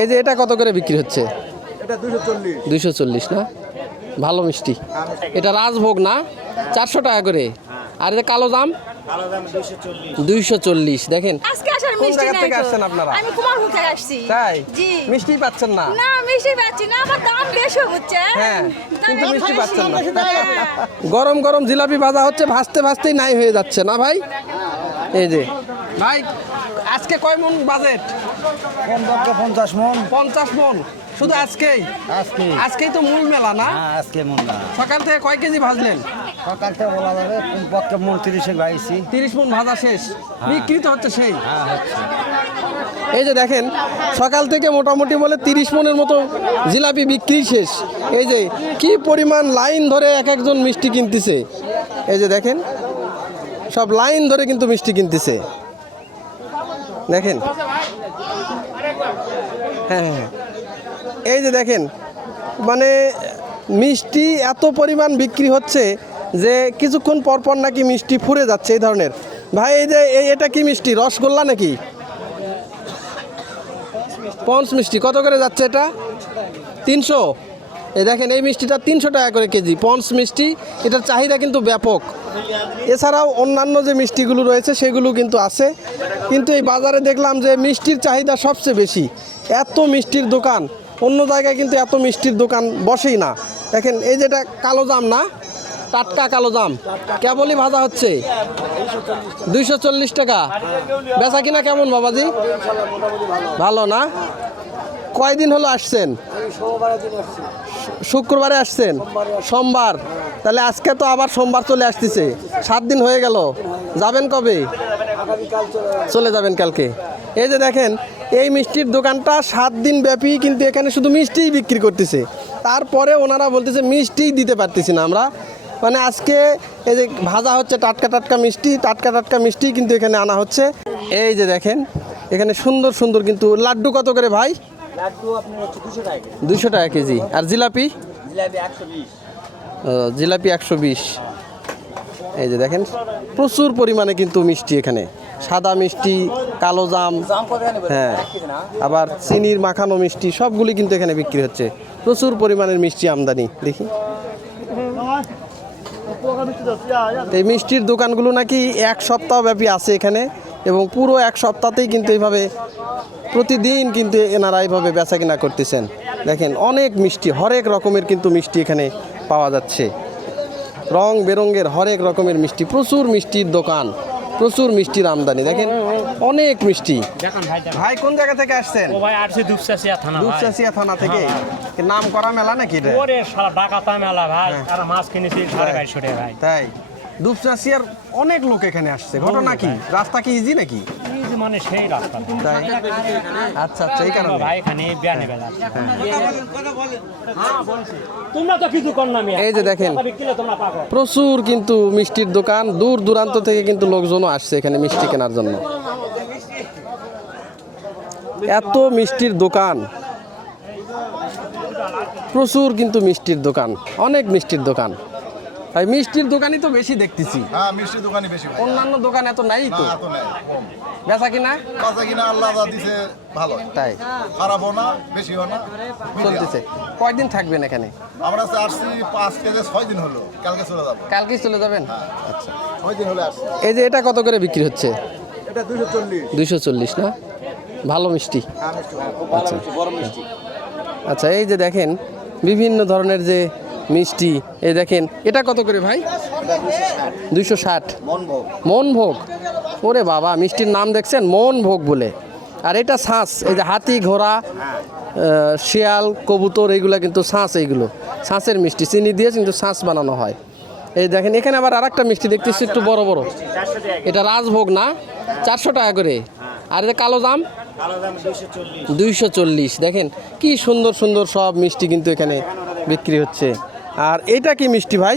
এই যে এটা কত করে বিক্রি হচ্ছে? এটা 240। 240 না, ভালো মিষ্টি। এটা রাজভোগ না, 400 টাকা করে। আর এটা কালো জাম 240। দেখেন আজকে আসার কোন মিষ্টি জায়গা নাই থেকে তো। আসছেন আপনারা? আমি কুমারপুর থেকে আসছি। তাই জি। মিষ্টি পাচ্ছেন না? না মিষ্টি পাচ্ছি না, আমার দাম বেশি হচ্ছে। হ্যাঁ, কিন্তু মিষ্টি পাচ্ছেন না। হ্যাঁ। গরম গরম জিলাপি ভাজা হচ্ছে, ভাজতে ভাজতেই নাই হয়ে যাচ্ছে না ভাই? এই যে ভাই, আজকে কয় মন বাজেট? 50 মন। 50 মন শুধু আজকেই? আজকেই তো মূল মেলা না? হ্যাঁ, আজকে মন না। সকাল থেকে কয় কেজি ভাজলেন? সকাল থেকে বলা যাবে কোন পক্ষে মন 30 ভাইছি। 30 মন ভাজা শেষ, বিক্রি তো হচ্ছে সেই। হ্যাঁ, হচ্ছে। এই যে দেখেন, সকাল থেকে মোটামুটি বলে 30 মনের মতো জিলাপি বিক্রি শেষ। এই যে কি পরিমাণ লাইন ধরে এক একজন মিষ্টি কিনতেছে। এই যে দেখেন, সব লাইন ধরে কিন্তু মিষ্টি কিনতেছে। দেখেন, হ্যাঁ হ্যাঁ, এই যে দেখেন, মানে মিষ্টি এত পরিমাণ বিক্রি হচ্ছে যে কিছুক্ষণ পর পর নাকি মিষ্টি ফুরে যাচ্ছে এই ধরনের। ভাই এই যে এটা কি মিষ্টি, রসগোল্লা নাকি? পঞ্চ মিষ্টি কত করে যাচ্ছে এটা? 300। এই দেখেন, এই মিষ্টিটা 300 টাকা করে কেজি, পঞ্চ মিষ্টি। এটার চাহিদা কিন্তু ব্যাপক। এছাড়াও অন্যান্য যে মিষ্টিগুলো রয়েছে সেগুলো কিন্তু আছে, কিন্তু এই বাজারে দেখলাম যে মিষ্টির চাহিদা সবচেয়ে বেশি। এত মিষ্টির দোকান, অন্য জায়গায় কিন্তু এত মিষ্টির দোকান বসেই না। দেখেন, এই যেটা কালো জাম না, টাটকা কালো জাম, কেবলই ভাজা হচ্ছে, 240 টাকা। বেচা কিনা কেমন বাবাজি? ভালো না? কয়দিন হলো আসছেন? শুক্রবারে আসছেন, সোমবার। তাহলে আজকে তো আবার সোমবার চলে আসতেছে, 7 দিন হয়ে গেল। যাবেন কবে? চলে যাবেন কালকে। এই যে দেখেন, এই মিষ্টির দোকানটা 7 দিন ব্যাপী কিন্তু এখানে শুধু মিষ্টিই বিক্রি করতেছে। তারপরে ওনারা বলতেছে মিষ্টিই দিতে পারতেছি না আমরা। মানে আজকে এই যে ভাজা হচ্ছে টাটকা টাটকা মিষ্টি, টাটকা টাটকা মিষ্টি কিন্তু এখানে আনা হচ্ছে। এই যে দেখেন, এখানে সুন্দর সুন্দর কিন্তু লাড্ডু কত করে ভাই? লাড্ডু আপনার হচ্ছে 200 টাকা। 200 টাকা কেজি। আর জিলাপি? জিলাপি 120। জিলাপি 120। এই যে দেখেন, প্রচুর পরিমাণে কিন্তু মিষ্টি এখানে, সাদা মিষ্টি, কালো জাম, হ্যাঁ, আবার চিনির মাখানো মিষ্টি, সবগুলি কিন্তু এখানে বিক্রি হচ্ছে। প্রচুর পরিমাণের মিষ্টি আমদানি। দেখি, এই মিষ্টির দোকানগুলো নাকি 1 সপ্তাহ ব্যাপী আছে এখানে, এবং পুরো 1 সপ্তাহতেই কিন্তু এইভাবে প্রতিদিন কিন্তু এনারা এইভাবে বেচা কিনা করতেছেন। দেখেন, অনেক মিষ্টি, হরেক রকমের কিন্তু মিষ্টি এখানে পাওয়া যাচ্ছে, রং বেরঙের হরেক রকমের মিষ্টি। প্রচুর মিষ্টির দোকান, প্রচুর মিষ্টির আমদানি। দেখেন, অনেক মিষ্টি। ভাই কোন জায়গা থেকে আসছেন? ও ভাই আসছে দুপচাচিয়া থানা। দুপচাচিয়া থানা থেকে? নাম করা মেলা নাকি এটা? ওরে শালা ডাকাতা মেলা ভাই, আর মাছ কিনেছি 250 টাকা ভাই। তাই দুপচাচিয়ার অনেক লোক এখানে আসছে। ঘটনা কি, রাস্তা কি ইজি নাকি? এই যে মানে সেই রাস্তা। তাই? আচ্ছা আচ্ছা, এই কারণে। ভাই এখানে বিয়ানে বেলা। তোমরা তো কিছু কর না মিয়া। এই যে দেখেন, বিক্রিলে তোমরা পাকো। প্রচুর কিন্তু মিষ্টির দোকান, দূর দূরান্ত থেকে কিন্তু লোকজনও আসছে এখানে মিষ্টি কেনার জন্য। এত মিষ্টির দোকান, প্রচুর কিন্তু মিষ্টির দোকান, অনেক মিষ্টির দোকান। ভাই মিষ্টির দোকানই তো বেশি দেখতেছি। হ্যাঁ, মিষ্টির দোকানই বেশি ভাই। অন্যান্য দোকান এত নাই তো। এত নাই, কম। বেচা কিনা কাঁচা কিনা আল্লাহ যা দিছে ভালো। তাই খারাপও না, বেশিও না, চলতেছে। কয়দিন থাকবেন এখানে? আমরা তো আসছি 5 থেকে 6 দিন হলো, কালকে চলে যাবো। কালকেই চলে যাবেন? আচ্ছা। 6 দিন হলে আসছি। এই যে এটা কত করে বিক্রি হচ্ছে? এটা 240। 240 না, ভালো মিষ্টি। আচ্ছা আচ্ছা, এই যে দেখেন বিভিন্ন ধরনের যে মিষ্টি। এই দেখেন, এটা কত করে ভাই? 260। মন ভোগ। ওরে বাবা, মিষ্টির নাম দেখছেন, মন ভোগ বলে। আর এটা ছাঁচ, এই যে হাতি, ঘোড়া, শিয়াল, কবুতর, এইগুলো কিন্তু ছাঁচ, এইগুলো ছাঁচের মিষ্টি, চিনি দিয়ে কিন্তু ছাঁচ বানানো হয়। এই দেখেন, এখানে আবার আরেকটা মিষ্টি দেখতেছি একটু বড় বড়, এটা রাজভোগ না, 400 টাকা করে। আর এটা কালো জাম 240। দেখেন কি সুন্দর সুন্দর সব মিষ্টি কিন্তু এখানে বিক্রি হচ্ছে। আর এটা কি মিষ্টি ভাই?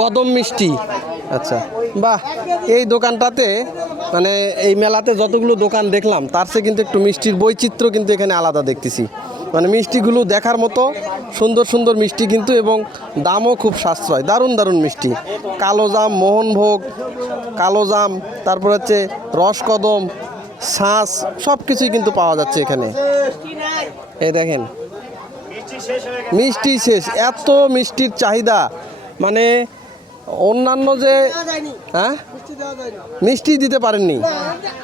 কদম মিষ্টি। আচ্ছা, বাহ। এই দোকানটাতে মানে এই মেলাতে যতগুলো দোকান দেখলাম তার চেয়ে কিন্তু একটু মিষ্টির বৈচিত্র্য কিন্তু এখানে আলাদা দেখতেছি। মানে মিষ্টিগুলো দেখার মতো সুন্দর সুন্দর মিষ্টি কিন্তু, এবং দামও খুব সাশ্রয়। দারুণ দারুণ মিষ্টি, কালো জাম, মোহনভোগ, কালো জাম, তারপর হচ্ছে রসকদম, শাঁস সব কিছুই কিন্তু পাওয়া যাচ্ছে এখানে। এই দেখেন মিষ্টি শেষ, এত মিষ্টির চাহিদা, মানে অন্যান্য যে হ্যাঁ মিষ্টি দিতে পারেননি।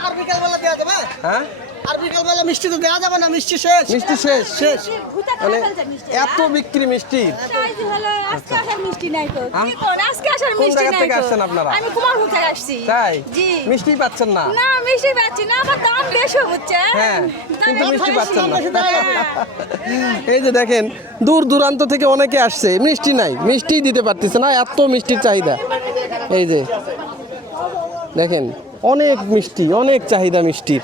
আর বিকালবেলা দেওয়া যাবে? হ্যাঁ আর বিকালবেলা মিষ্টি তো দেওয়া যাবে না, মিষ্টি শেষ। মিষ্টি শেষ শেষ ভুতা মানে খাই ফেলছে মিষ্টি। এত বিক্রি মিষ্টি। তাই যে হলো, আজকে আসার মিষ্টি নাই তো। কি কোন আজকে আসার কোন মিষ্টি জায়গা নাই থেকে তো। আসছেন আপনারা? আমি কুমারপুর থেকে আসছি। তাই জি। মিষ্টি পাচ্ছেন না? না মিষ্টি পাচ্ছি না, আমার দাম বেশি হচ্ছে। হ্যাঁ, কিন্তু মিষ্টি পাচ্ছেন না। হ্যাঁ। এই যে দেখেন দূর দূরান্ত থেকে অনেকে আসছে, মিষ্টি নাই, মিষ্টিই দিতে পারতেছে না, এত মিষ্টির চাহিদা। এই যে দেখেন অনেক মিষ্টি, অনেক চাহিদা মিষ্টির,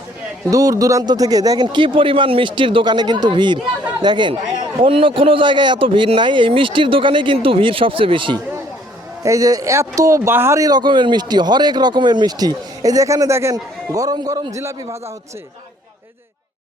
দূর দূরান্ত থেকে দেখেন কি পরিমাণ মিষ্টির দোকানে কিন্তু ভিড়। দেখেন অন্য কোনো জায়গায় এত ভিড় নাই, এই মিষ্টির দোকানে কিন্তু ভিড় সবচেয়ে বেশি। এই যে এত বাহারি রকমের মিষ্টি, হরেক রকমের মিষ্টি। এই যে এখানে দেখেন গরম গরম জিলাপি ভাজা হচ্ছে।